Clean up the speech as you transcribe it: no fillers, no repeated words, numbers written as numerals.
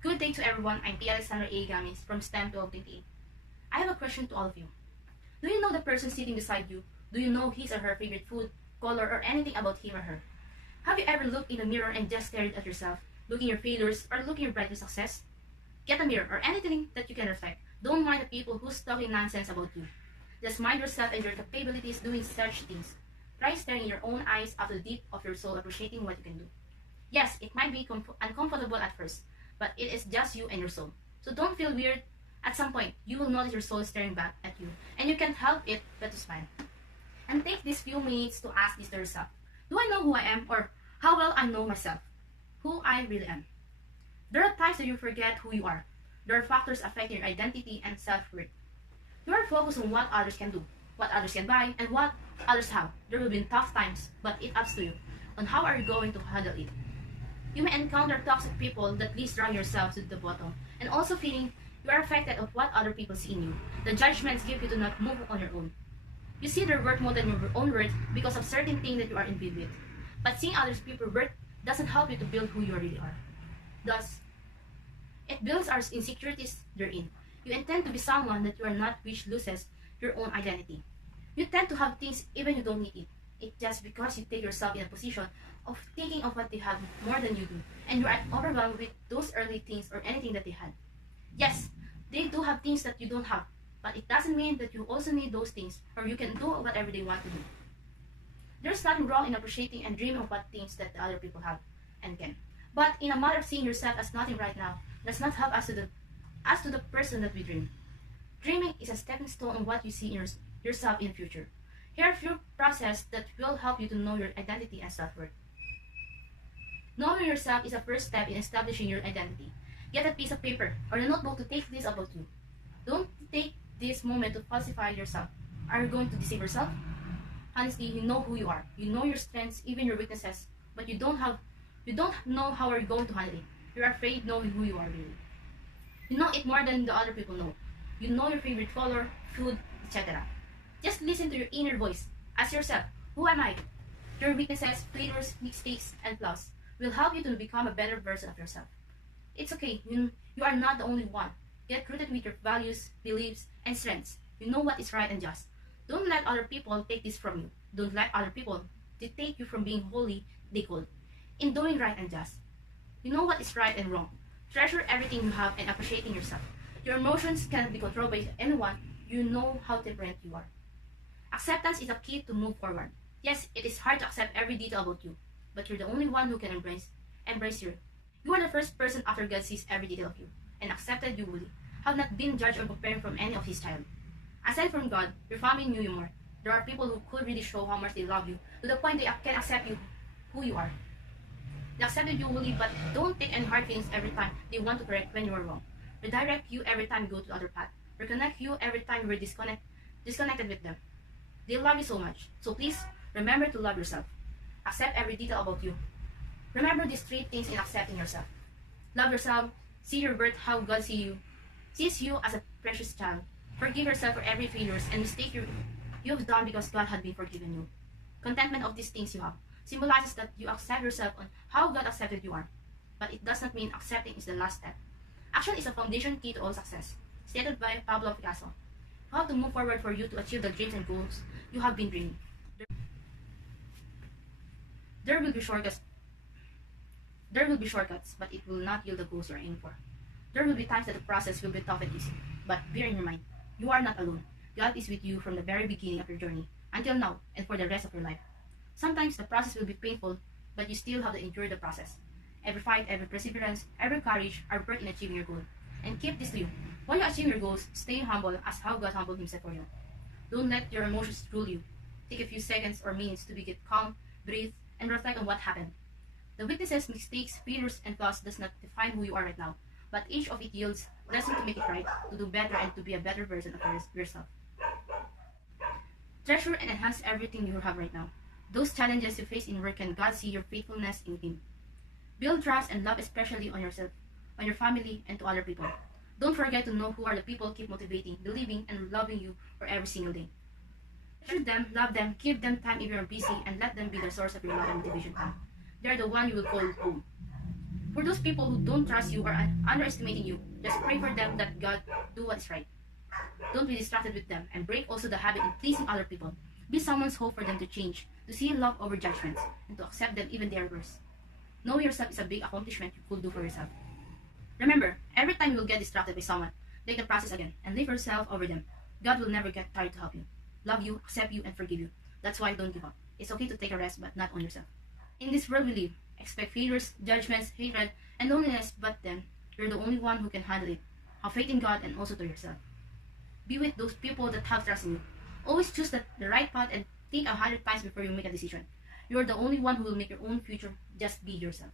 Good day to everyone. I'm P. Alexandra A. Gamis from STEM 1228. I have a question to all of you. Do you know the person sitting beside you? Do you know his or her favorite food, color, or anything about him or her? Have you ever looked in the mirror and just stared at yourself, looking your failures or looking your brightest success? Get a mirror or anything that you can reflect. Don't mind the people who's talking nonsense about you. Just mind yourself and your capabilities doing such things. Try staring in your own eyes out of the deep of your soul, appreciating what you can do. Yes, it might be uncomfortable at first, but it is just you and your soul. So don't feel weird. At some point, you will notice your soul staring back at you, and you can't help it but to smile. And take these few minutes to ask this to yourself. Do I know who I am, or how well I know myself? Who I really am? There are times that you forget who you are. There are factors affecting your identity and self-worth. You are focused on what others can do, what others can buy, and what others have. There will be tough times, but it's up to you on how are you going to handle it. You may encounter toxic people that least drag yourself to the bottom, and also feeling you are affected of what other people see in you. The judgments give you to not move on your own. You see their worth more than your own worth because of certain things that you are imbued with. But seeing others people's worth doesn't help you to build who you really are. Thus, it builds our insecurities therein. You intend to be someone that you are not, which loses your own identity. You tend to have things even you don't need it. It's just because you take yourself in a position of thinking of what they have more than you do, and you are overwhelmed with those early things or anything that they had. Yes, they do have things that you don't have, but it doesn't mean that you also need those things or you can do whatever they want to do. There's nothing wrong in appreciating and dreaming of what things that the other people have and can. But in a matter of seeing yourself as nothing right now, does not help us to the person that we dream. Dreaming is a stepping stone on what you see in yourself in the future. Here are a few processes that will help you to know your identity and self-worth. Knowing yourself is a first step in establishing your identity. Get a piece of paper or a notebook to take this about you. Don't take this moment to falsify yourself. Are you going to deceive yourself? Honestly, you know who you are. You know your strengths, even your weaknesses, but you don't know how are you going to handle it. You're afraid knowing who you are really. You know it more than the other people know. You know your favorite color, food, etc. Just listen to your inner voice. Ask yourself, who am I? Your weaknesses, failures, mistakes, and flaws will help you to become a better version of yourself. It's okay, you are not the only one. Get rooted with your values, beliefs, and strengths. You know what is right and just. Don't let other people take this from you. Don't let other people dictate you from being holy, they call, in doing right and just. You know what is right and wrong. Treasure everything you have and appreciating yourself. Your emotions cannot be controlled by anyone. You know how temperament you are. Acceptance is a key to move forward. Yes, it is hard to accept every detail about you, but you're the only one who can embrace you. You are the first person after God sees every detail of you and accepted you fully, have not been judged or compared from any of his child. Aside from God, your family knew you more. There are people who could really show how much they love you to the point they can accept you who you are. They accepted you fully, but don't take any hard feelings every time they want to correct when you are wrong. Redirect you every time you go to the other path. Reconnect you every time you were disconnected with them. They love you so much. So please, remember to love yourself. Accept every detail about you. Remember these three things in accepting yourself. Love yourself. See your worth, how God sees you as a precious child. Forgive yourself for every failures and mistake you have done because God had been forgiven you. Contentment of these things you have symbolizes that you accept yourself on how God accepted you are. But it does not mean accepting is the last step. Action is a foundation key to all success, stated by Pablo Picasso. You have to move forward for you to achieve the dreams and goals you have been dreaming. There will be shortcuts. But it will not yield the goals you are aiming for. There will be times that the process will be tough and easy, but bear in your mind, you are not alone. God is with you from the very beginning of your journey, until now, and for the rest of your life. Sometimes the process will be painful, but you still have to endure the process. Every fight, every perseverance, every courage are worth in achieving your goal. And keep this to you. When you achieve your goals, stay humble as how God humbled himself for you. Don't let your emotions rule you. Take a few seconds or minutes to get calm, breathe, and reflect on what happened. The weaknesses, mistakes, failures, and flaws does not define who you are right now, but each of it yields lesson to make it right, to do better, and to be a better version of yourself. Treasure and enhance everything you have right now. Those challenges you face in work, and God see your faithfulness in Him. Build trust and love, especially on yourself, on your family, and to other people. Don't forget to know who are the people keep motivating, believing, and loving you for every single day. Treasure them, love them, give them time if you are busy, and let them be the source of your love and motivation. They are the one you will call home. For those people who don't trust you or are underestimating you, just pray for them that God do what is right. Don't be distracted with them, and break also the habit of pleasing other people. Be someone's hope for them to change, to see love over judgments, and to accept them even their worst. Knowing yourself is a big accomplishment you could do for yourself. Remember, every time you will get distracted by someone, take the process again and leave yourself over them. God will never get tired to help you, love you, accept you, and forgive you. That's why don't give up. It's okay to take a rest, but not on yourself. In this world we live, expect failures, judgments, hatred, and loneliness, but then you're the only one who can handle it. Have faith in God and also to yourself. Be with those people that have trust in you. Always choose the right path and think 100 times before you make a decision. You're the only one who will make your own future. Just be yourself.